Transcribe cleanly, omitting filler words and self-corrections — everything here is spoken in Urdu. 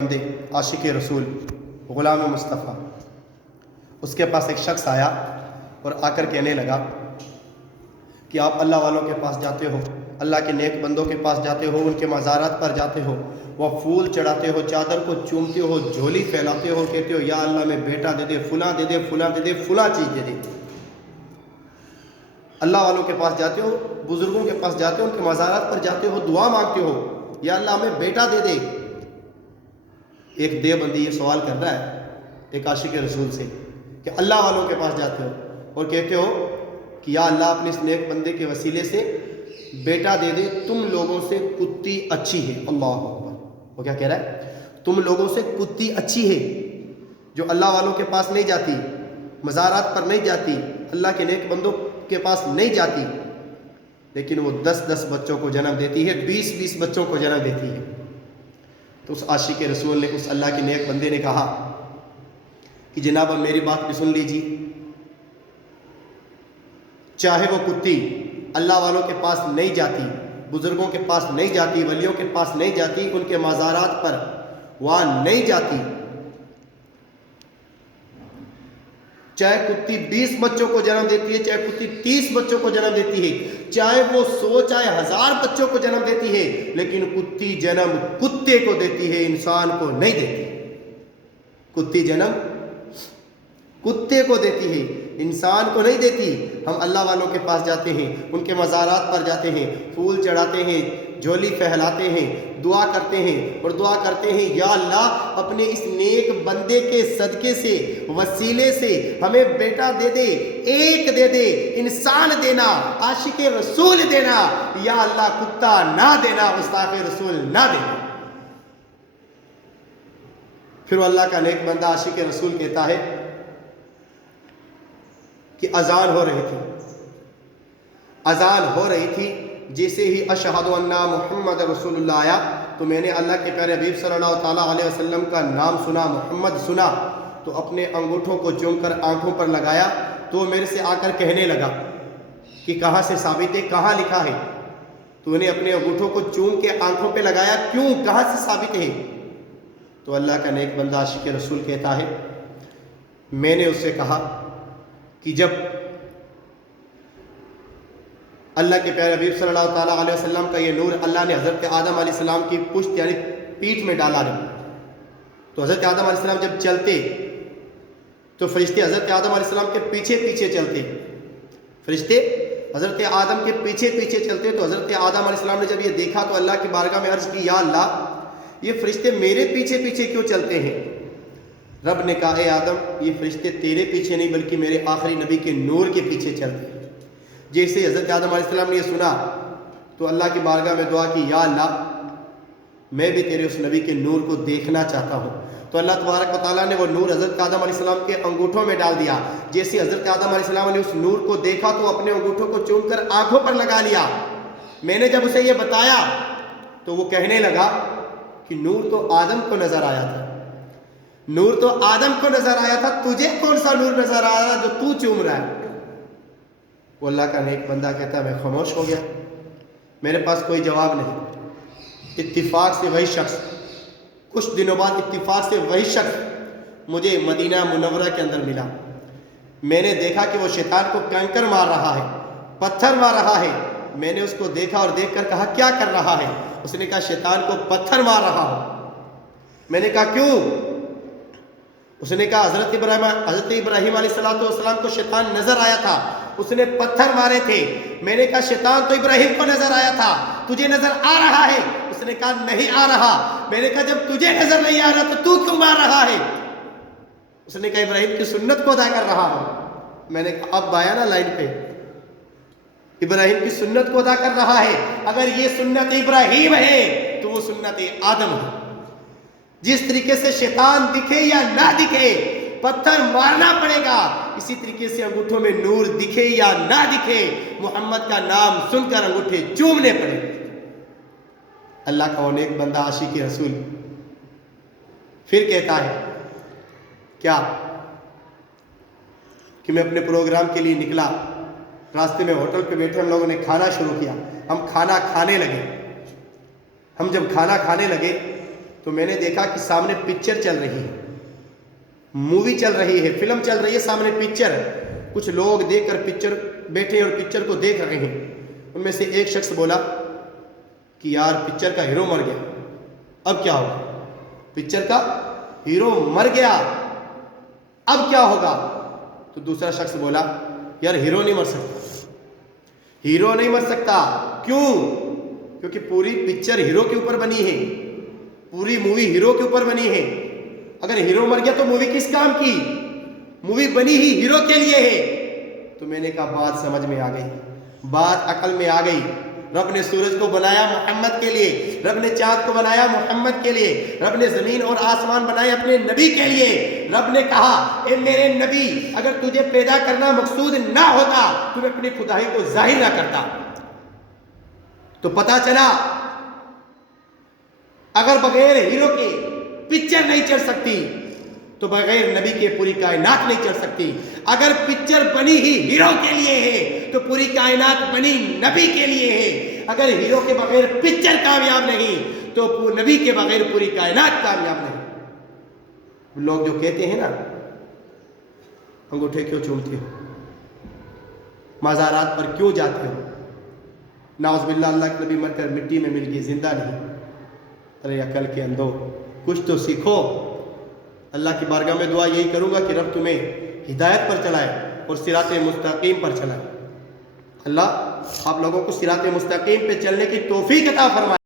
بندے عاشق رسول غلام مصطفیٰ، اس کے پاس ایک شخص آیا اور آ کر کہنے لگا کہ آپ اللہ والوں کے پاس جاتے ہو، اللہ کے نیک بندوں کے پاس جاتے ہو، ان کے مزارات پر جاتے ہو، وہ پھول چڑھاتے ہو، چادر کو چومتے ہو، جھولی پھیلاتے ہو، کہتے ہو یا اللہ میں بیٹا دے دے، فلاں دے دے، فلاں دے دے، فلاں چیز دے دے۔ اللہ والوں کے پاس جاتے ہو، بزرگوں کے پاس جاتے ہو، ان کے مزارات پر جاتے ہو، دعا مانگتے ہو یا اللہ ہمیں بیٹا دے دے۔ ایک دیوبندی یہ سوال کر رہا ہے ایک عاشق رسول سے کہ اللہ والوں کے پاس جاتے ہو اور کہتے ہو کہ یا اللہ اپنے اس نیک بندے کے وسیلے سے بیٹا دے دے، تم لوگوں سے کتی اچھی ہے۔ اللہ اکبر! وہ کیا کہہ رہا ہے؟ تم لوگوں سے کتی اچھی ہے جو اللہ والوں کے پاس نہیں جاتی، مزارات پر نہیں جاتی، اللہ کے نیک بندوں کے پاس نہیں جاتی، لیکن وہ 10 بچوں کو جنم دیتی ہے، 20 بچوں کو جنم دیتی ہے۔ تو اس عاشق رسول نے، اس اللہ کے نیک بندے نے کہا کہ جناب اب میری بات بھی سن لیجیے، چاہے وہ کتی اللہ والوں کے پاس نہیں جاتی، بزرگوں کے پاس نہیں جاتی، ولیوں کے پاس نہیں جاتی، ان کے مزارات پر وہاں نہیں جاتی، چاہے کتی 20 بچوں کو جنم دیتی ہے، چاہے کتی 30 بچوں کو جنم دیتی ہے، چاہے وہ 100 چاہے 1000 بچوں کو جنم دیتی ہے، لیکن کتی جنم کتے کو دیتی ہے، انسان کو نہیں دیتی۔ کتی جنم کتے کو دیتی ہے، انسان کو نہیں دیتی۔ ہم اللہ والوں کے پاس جاتے ہیں، ان کے مزارات پر جاتے ہیں، پھول چڑھاتے ہیں، جھولی پھیلاتے ہیں، دعا کرتے ہیں اور دعا کرتے ہیں یا اللہ اپنے اس نیک بندے کے صدقے سے، وسیلے سے ہمیں بیٹا دے دے، ایک دے دے، انسان دینا، عاشق رسول دینا، یا اللہ کتا نہ دینا، گستاخ رسول نہ دینا۔ پھر وہ اللہ کا نیک بندہ عاشق رسول کہتا ہے کہ اذان ہو رہی تھی، اذان ہو رہی تھی، جیسے ہی اشہد ان محمد رسول اللہ آیا تو میں نے اللہ کے پیارے حبیب صلی اللہ تعالیٰ علیہ وسلم کا نام سنا، محمد سنا، تو اپنے انگوٹھوں کو چوم کر آنکھوں پر لگایا تو میرے سے آ کر کہنے لگا کہ کہاں سے ثابت ہے، کہاں لکھا ہے؟ تو نے اپنے انگوٹھوں کو چوم کے آنکھوں پہ لگایا، کیوں، کہاں سے ثابت ہے؟ تو اللہ کا نیک بندہ عاشق رسول کہتا ہے میں نے اس سے کہا کہ جب اللہ کے پیارے حبیب صلی اللہ تعالیٰ علیہ وسلم کا یہ نور اللہ نے حضرت آدم علیہ السلام کی پشت یعنی پیٹھ میں ڈالا ہے، تو حضرت آدم علیہ السلام جب چلتے تو فرشتے حضرت آدم علیہ السلام کے پیچھے پیچھے چلتے، فرشتے حضرت آدم کے پیچھے پیچھے چلتے۔ تو حضرت آدم علیہ السلام نے جب یہ دیکھا تو اللہ کی بارگاہ میں عرض کی یا اللہ یہ فرشتے میرے پیچھے پیچھے کیوں چلتے ہیں؟ رب نے کہا اے آدم یہ فرشتے تیرے پیچھے نہیں بلکہ میرے آخری نبی کے نور کے پیچھے چلتے ہیں۔ جیسے حضرت آدم علیہ السلام نے یہ سنا تو اللہ کی بارگاہ میں دعا کی یا اللہ میں بھی تیرے اس نبی کے نور کو دیکھنا چاہتا ہوں۔ تو اللہ تبارک و تعالیٰ نے وہ نور حضرت آدم علیہ السلام کے انگوٹھوں میں ڈال دیا۔ جیسے حضرت آدم علیہ السلام نے اس نور کو دیکھا تو اپنے انگوٹھوں کو چوم کر آنکھوں پر لگا لیا۔ میں نے جب اسے یہ بتایا تو وہ کہنے لگا کہ نور تو آدم کو نظر آیا تھا، نور تو آدم کو نظر آیا تھا، تجھے کون سا نور نظر آ رہا جو تو چوم رہا ہے؟ وہ اللہ کا نیک بندہ کہتا ہے میں خاموش ہو گیا، میرے پاس کوئی جواب نہیں۔ اتفاق سے وہی شخص کچھ دنوں بعد اتفاق سے وہی شخص مجھے مدینہ منورہ کے اندر ملا۔ میں نے دیکھا کہ وہ شیطان کو کنکر مار رہا ہے، پتھر مار رہا ہے۔ میں نے اس کو دیکھا اور دیکھ کر کہا کیا کر رہا ہے؟ اس نے کہا شیطان کو پتھر مار رہا ہوں۔ میں نے کہا کیوں؟ اس نے کہا حضرت ابراہیم علیہ السلام کو شیطان نظر آیا تھا، اس نے پتھر مارے تھے۔ میں نے کہا شیطان تو ابراہیم کو نظر آیا تھا، تجھے نظر آ رہا ہے؟ اس نے کہا نہیں آ رہا۔ میں نے کہا جب تجھے نظر نہیں آ رہا تو کیوں مار رہا ہے؟ اس نے کہا ابراہیم کی سنت کو ادا کر رہا ہوں۔ میں نے کہا اب آیا نا لائن پہ، ابراہیم کی سنت کو ادا کر رہا ہے۔ اگر یہ سنت ابراہیم ہے تو وہ سنت آدم ہے۔ جس طریقے سے شیطان دکھے یا نہ دکھے پتھر مارنا پڑے گا، اسی طریقے سے انگوٹھوں میں نور دکھے یا نہ دکھے محمد کا نام سن کر انگوٹھے چومنے پڑے گا۔ اللہ کا وہ نیک بندہ عاشق رسول پھر کہتا ہے کیا کہ میں اپنے پروگرام کے لیے نکلا، راستے میں ہوٹل پہ بیٹھے ہم لوگوں نے کھانا شروع کیا، ہم کھانا کھانے لگے۔ ہم جب کھانا کھانے لگے تو میں نے دیکھا کہ سامنے پکچر چل رہی ہے، مووی چل رہی ہے، فلم چل رہی ہے، سامنے پکچر، کچھ لوگ دیکھ کر پکچر بیٹھے اور پکچر کو دیکھ رہے ہیں۔ ان میں سے ایک شخص بولا کہ یار پکچر کا ہیرو مر گیا، اب کیا ہوگا؟ پکچر کا ہیرو مر گیا، اب کیا ہوگا؟ تو دوسرا شخص بولا یار ہیرو نہیں مر سکتا، ہیرو نہیں مر سکتا۔ کیوں؟ کیونکہ پوری پکچر ہیرو کے اوپر بنی ہے، پوری مووی ہیرو کے اوپر بنی ہے۔ اگر ہیرو مر گیا تو مووی کس کام کی؟ مووی بنی ہی ہیرو کے لیے ہے۔ تو میں نے کہا بات سمجھ میں آ گئی، بات عقل میں آ گئی۔ رب نے سورج کو بنایا محمد کے لیے، رب نے چاند کو بنایا محمد کے لیے، رب نے زمین اور آسمان بنائے اپنے نبی کے لیے۔ رب نے کہا اے میرے نبی، اگر تجھے پیدا کرنا مقصود نہ ہوتا تو میں اپنی خدائی کو ظاہر نہ کرتا۔ تو پتا چلا اگر بغیر ہیرو کے پکچر نہیں چل سکتی تو بغیر نبی کے پوری کائنات نہیں چل سکتی۔ اگر پکچر بنی ہی ہیرو کے لیے ہے تو پوری کائنات بنی نبی کے لیے ہے۔ اگر ہیرو کے بغیر پکچر کامیاب نہیں تو نبی کے بغیر پوری کائنات کامیاب نہیں۔ لوگ جو کہتے ہیں نا انگوٹھے کیوں چومتے ہو، مزارات پر کیوں جاتے ہو، نعوذ باللہ اللہ کے نبی مر کر مٹی میں مل گئی، زندہ نہیں۔ ارے عقل کے اندھو، کچھ تو سیکھو۔ اللہ کی بارگاہ میں دعا یہی کروں گا کہ رب تمہیں ہدایت پر چلائے اور صراط مستقیم پر چلائے۔ اللہ آپ لوگوں کو صراط مستقیم پہ چلنے کی توفیق عطا فرمائے۔